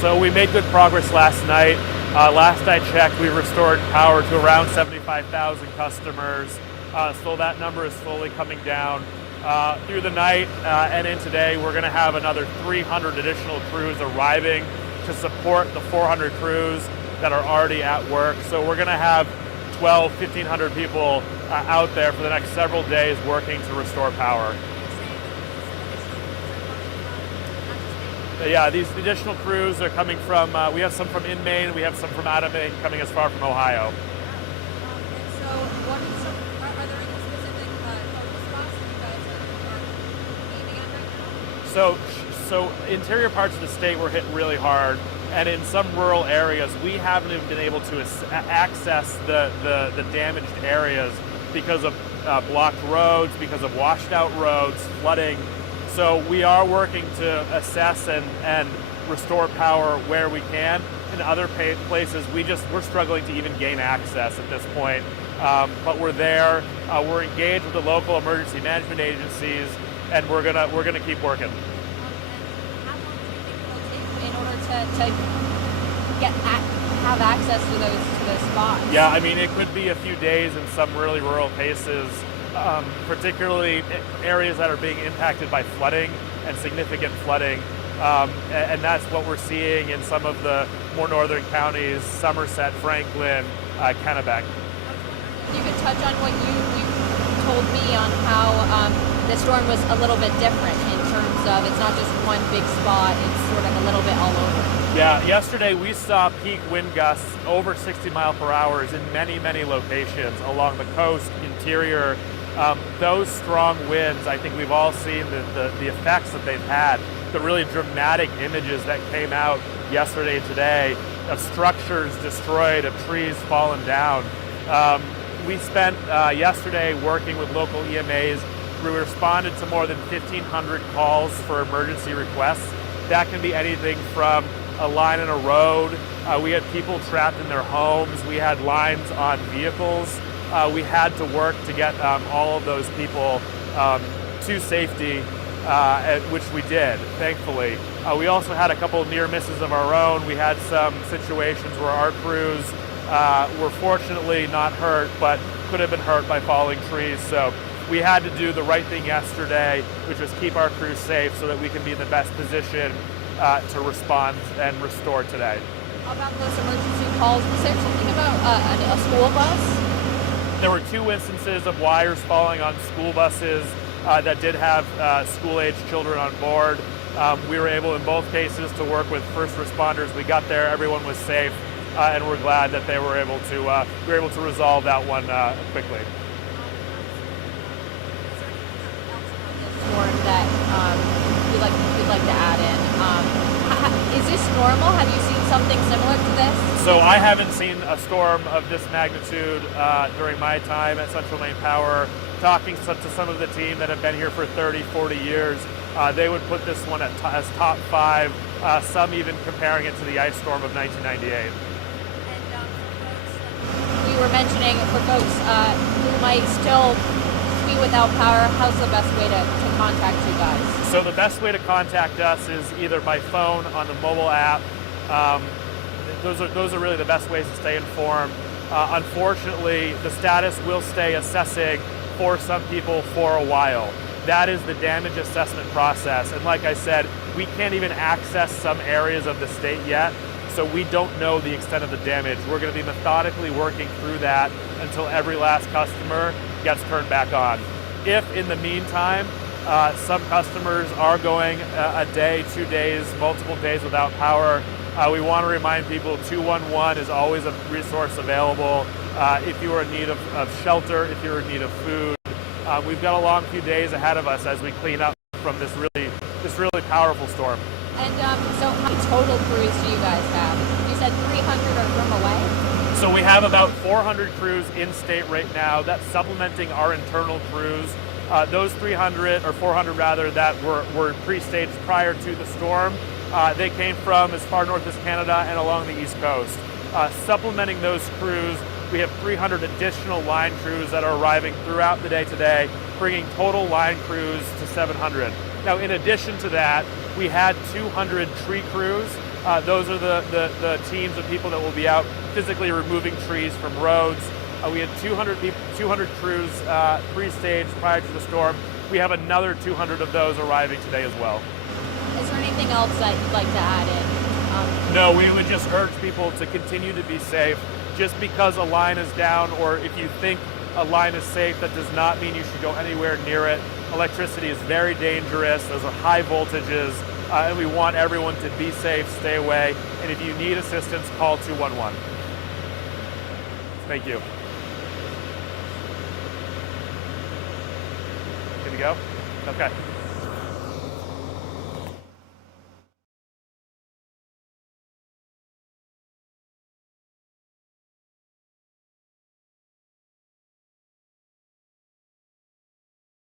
So we made good progress last night. Last I checked, we restored power to around 75,000 customers. So that number is slowly coming down. Through the night and in today, we're going to have another 300 additional crews arriving to support the 400 crews that are already at work. So we're going to have 1,500 people out there for the next several days working to restore power. Yeah, these additional crews are coming from, we have some from in Maine, we have some from out of Maine coming as far from Ohio. And so what is are there any specific focus spots that you guys are aiming at right now? So interior parts of the state were hit really hard, and in some rural areas, we haven't even been able to access the damaged areas because of blocked roads, because of washed out roads, flooding. So we are working to assess and restore power where we can. In other places, we're struggling to even gain access at this point. But we're there. We're engaged with the local emergency management agencies, and we're gonna keep working. And how long do you think it'll take in order to have access to those spots? Yeah, I mean, it could be a few days in some really rural cases. Particularly areas that are being impacted by flooding and significant flooding. And that's what we're seeing in some of the more northern counties, Somerset, Franklin, Kennebec. You could touch on what you told me on how the storm was a little bit different in terms of it's not just one big spot, it's sort of a little bit all over. Yeah, yesterday we saw peak wind gusts over 60 miles per hour in many, many locations along the coast, interior. Those strong winds, I think we've all seen the effects that they've had, the really dramatic images that came out yesterday and today of structures destroyed, of trees fallen down. We spent yesterday working with local EMAs. We responded to more than 1,500 calls for emergency requests. That can be anything from a line in a road. We had people trapped in their homes. We had lines on vehicles. We had to work to get all of those people to safety, which we did, thankfully. We also had a couple of near misses of our own. We had some situations where our crews were fortunately not hurt, but could have been hurt by falling trees. So we had to do the right thing yesterday, which was keep our crews safe so that we can be in the best position to respond and restore today. How about those emergency calls? Was there something about a school bus? There were 2 instances of wires falling on school buses that did have school-age children on board. We were able in both cases to work with first responders. We got there, everyone was safe, and we're glad that they were able to resolve that one quickly. Storm that you'd like to add in. Is this normal? Have you seen something similar to this? So I haven't seen a storm of this magnitude during my time at Central Maine Power. Talking to some of the team that have been here for 30, 40 years, they would put this one as top 5, some even comparing it to the ice storm of 1998. And we were mentioning for folks who might still be without power, how's the best way to contact you guys? So the best way to contact us is either by phone on the mobile app. Those are really the best ways to stay informed. Unfortunately, the status will stay assessing for some people for a while. That is the damage assessment process. And like I said, we can't even access some areas of the state yet, so we don't know the extent of the damage. We're going to be methodically working through that until every last customer gets turned back on. If in the meantime, some customers are going a day, 2 days, multiple days without power, we want to remind people 211 is always a resource available. If you are in need of shelter, if you're in need of food, we've got a long few days ahead of us as we clean up from this really powerful storm. And so how many total crews do you guys have? You said 300 are from away? So we have about 400 crews in state right now. That's supplementing our internal crews. Those 300 or 400 rather that were pre-staged prior to the storm, they came from as far north as Canada and along the East Coast. Supplementing those crews, we have 300 additional line crews that are arriving throughout the day today, bringing total line crews to 700. Now, in addition to that, we had 200 tree crews Those are the teams of people that will be out physically removing trees from roads. We had 200 crews pre-staged prior to the storm. We have another 200 of those arriving today as well. Is there anything else that you'd like to add in? No, we would just urge people to continue to be safe. Just because a line is down, or if you think a line is safe, that does not mean you should go anywhere near it. Electricity is very dangerous. There's a high voltages, and we want everyone to be safe, stay away, and if you need assistance, call 211. Thank you. Good to go? Okay.